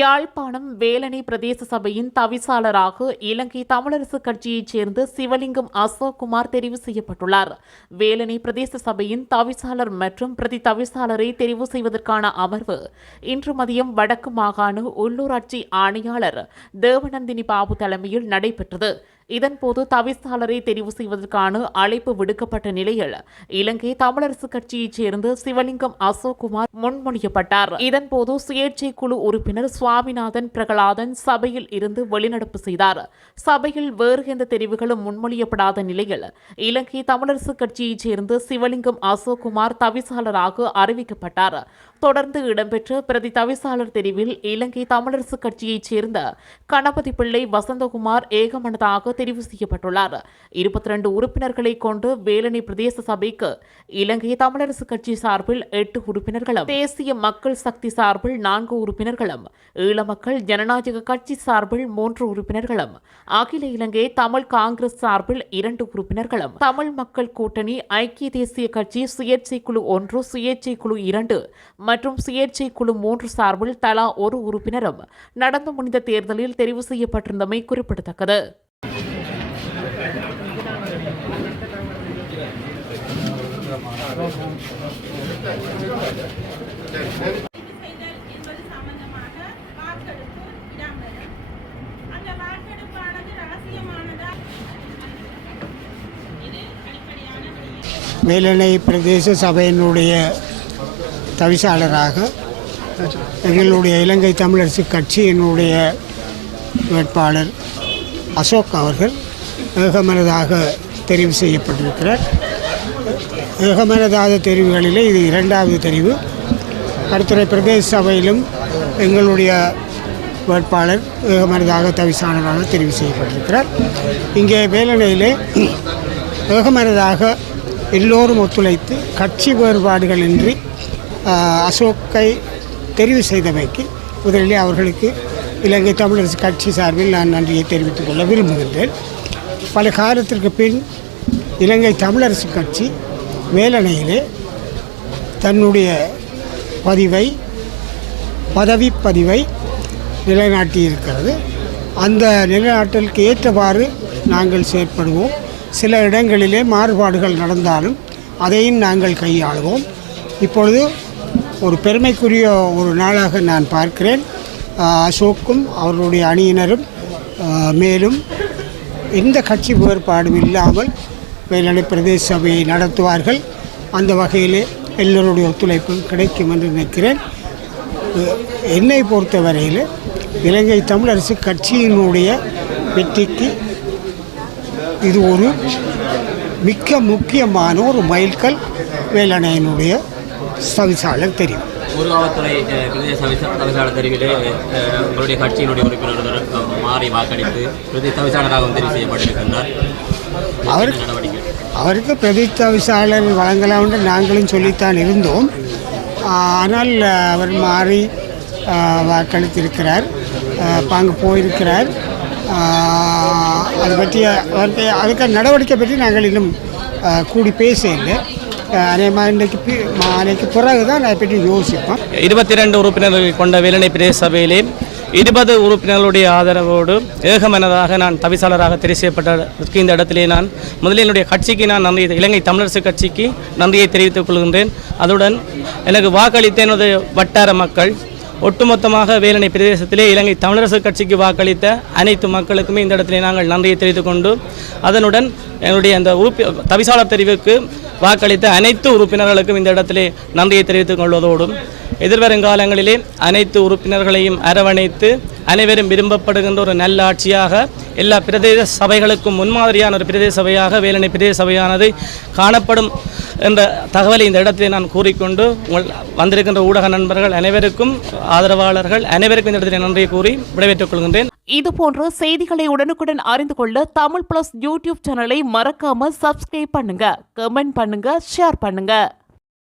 யாழ்ப்பாணம் வேலணை பிரதேச சபையின் தவிசாளராக இலங்கை தமிழரசு கட்சியைச் சேர்ந்த சிவலிங்கம் அசோக்குமார் தெரிவு செய்யப்பட்டுள்ளார். வேலணை பிரதேச சபையின் தவிசாளர் மற்றும் பிரதி தவிசாளரை தெரிவு செய்வதற்கான அமர்வு இன்று மதியம் வடக்கு மாகாண உள்ளூராட்சி ஆணையாளர் தேவநந்தினி பாபு தலைமையில் நடைபெற்றது. இதன்போது தவிசாளரை தெரிவு செய்வதற்கான அழைப்பு விடுக்கப்பட்ட நிலையில் இலங்கை தமிழரசு கட்சியைச் சேர்ந்த சிவலிங்கம் அசோக்குமார் முன்மொழியப்பட்டார். இதன்போது சுயேட்சை குழு உறுப்பினர் சுவாமிநாதன் பிரகலாதன் சபையில் இருந்து வெளிநடப்பு செய்தார். சபையில் வேறு எந்த தெரிவுகளும் முன்மொழியப்படாத நிலையில் இலங்கை தமிழரசு கட்சியைச் சேர்ந்த சிவலிங்கம் அசோக்குமார் தவிசாளராக அறிவிக்கப்பட்டார். தொடர்ந்து இடம்பெற்ற பிரதி தவிசாளர் தெரிவில் இலங்கை தமிழரசு கட்சியைச் சேர்ந்த கணபதி பிள்ளை வசந்தகுமார் ஏகமனதாக தெரிவு செய்யப்பட்டுள்ளார். 22 உறுப்பினர்களை கொண்டு வேலணை பிரதேச சபைக்கு இலங்கை தமிழரசு கட்சி சார்பில் 8 உறுப்பினர்களும், தேசிய மக்கள் சக்தி சார்பில் 4 உறுப்பினர்களும், ஈழ மக்கள் ஜனநாயக கட்சி சார்பில் 3 உறுப்பினர்களும், அகில இலங்கை தமிழ் காங்கிரஸ் சார்பில் 2 உறுப்பினர்களும், தமிழ் மக்கள் கூட்டணி, ஐக்கிய தேசிய கட்சி சுயேட்சை குழு 1, சுயேட்சை குழு 2 மற்றும் சுயேட்சை குழு 3 சார்பில் தலா 1 உறுப்பினரும் நடந்து முடிந்த தேர்தலில் தெரிவு செய்யப்பட்டிருந்தமை குறிப்பிடத்தக்கது. வேலணை பிரதேச சபையினுடைய தவிசாளராக எங்களுடைய இலங்கை தமிழரசு கட்சியினுடைய வேட்பாளர் அசோக் அவர்கள் ஏகமனதாக தெரிவு செய்யப்பட்டிருக்கிறார். ஏகமனதாக தெரிவுகளிலே இது 2வது தெரிவு. கருத்துறை பிரதேச சபையிலும் எங்களுடைய வேட்பாளர் ஏகமனதாக தவிசாளராக தெரிவு செய்யப்பட்டிருக்கிறார். இங்கே வேலணையிலே ஏகமனதாக எல்லோரும் ஒத்துழைத்து கட்சி வேறுபாடுகளின்றி அசோக்கை தெரிவு செய்தமைக்கு முதலிலே அவர்களுக்கு இலங்கை தமிழரசு கட்சி சார்பில் நான் நன்றியை தெரிவித்துக் கொள்ள விரும்புகின்றேன். பல காலத்திற்கு பின் இலங்கை தமிழரசு கட்சி வேலணையிலே தன்னுடைய பதவி பதிவை நிலைநாட்டியிருக்கிறது. அந்த நிலைநாட்டலுக்கு ஏற்றவாறு நாங்கள் செயற்படுவோம். சில இடங்களிலே மாறுபாடுகள் நடந்தாலும் அதையும் நாங்கள் கையாளுவோம். இப்பொழுது ஒரு பெருமைக்குரிய ஒரு நாளாக நான் பார்க்கிறேன். அசோக்கும் அவர்களுடைய அணியினரும் மேலும் எந்த கட்சி வேறுபாடும் இல்லாமல் வேலணை பிரதேச சபையை நடத்துவார்கள். அந்த வகையிலே எல்லோருடைய ஒத்துழைப்பு கிடைக்கும் என்று நினைக்கிறேன். என்னை பொறுத்தவரையில் இலங்கை தமிழரசு கட்சியினுடைய வெற்றிக்கு இது ஒரு மிக முக்கியமான ஒரு மைல்கல் வேலணையினுடைய தவிசாளர் தெரியும். ஊர்காவல்துறை பிரதேச தவிசாளர் தெரிவிலே உங்களுடைய கட்சியினுடைய உறுப்பினர் மாறி வாக்களித்து பிரதேச தவிசாளராகவும் தெரிவு செய்யப்பட்டிருக்கின்றார். அவருக்கு பிரதேச தவிசாளர் வழங்கலாம் என்று நாங்களும் சொல்லித்தான் இருந்தோம். ஆனால் அவர் மாறி வாக்களித்திருக்கிறார். அங்கே போயிருக்கிறார். அது பற்றி அதுக்கு நடவடிக்கை பற்றி நாங்கள் இன்னும் கூடி பேச இல்லை. அன்றைக்கு பிறகு தான் அதை பற்றி யோசிப்போம். 22 உறுப்பினர்கள் கொண்ட வேலணை பிரதேச சபையிலே 20 உறுப்பினர்களுடைய ஆதரவோடு ஏகமனதாக நான் தவிசாளராக தெரிவு செய்யப்பட்ட இந்த இடத்திலே நான் முதலில் என்னுடைய கட்சிக்கு நான் இலங்கை தமிழரசு கட்சிக்கு நன்றியை தெரிவித்துக் கொள்கின்றேன். அதுடன் எனக்கு வாக்களித்த எனது வட்டார மக்கள் ஒட்டுமொத்தமாக வேலணை பிரதேசத்திலே இலங்கை தமிழரசு கட்சிக்கு வாக்களித்த அனைத்து மக்களுக்குமே இந்த இடத்திலே நாங்கள் நன்றியை தெரிவித்துக் கொண்டு அதனுடன் என்னுடைய அந்த தவிசாளர் தெரிவுக்கு வாக்களித்த அனைத்து உறுப்பினர்களுக்கும் இந்த இடத்திலே நன்றியை தெரிவித்துக் கொள்வதோடும் எதிர்வரும் காலங்களிலே அனைத்து உறுப்பினர்களையும் அரவணைத்து அனைவரும் விரும்பப்படுகின்ற ஒரு நல்ல ஆட்சியாக எல்லா பிரதேச சபைகளுக்கும் முன்மாதிரியான ஒரு பிரதேச சபையாக வேலணை பிரதேச சபையானது காணப்படும் என்ற தகவலை இந்த இடத்திலே நான் கூறிக்கொண்டு வந்திருக்கின்ற ஊடக நண்பர்கள் அனைவருக்கும் ஆதரவாளர்கள் அனைவருக்கும் இந்த இடத்திலே நன்றியை கூறி விடைபெற்றுக் கொள்கின்றேன். இதுபோன்ற செய்திகளை உடனுக்குடன் அறிந்து கொள்ள தமிழ் பிளஸ் யூடியூப் சேனலை மறக்காம சப்ஸ்கிரைப் பண்ணுங்க, கமெண்ட் பண்ணுங்க, ஷேர் பண்ணுங்க.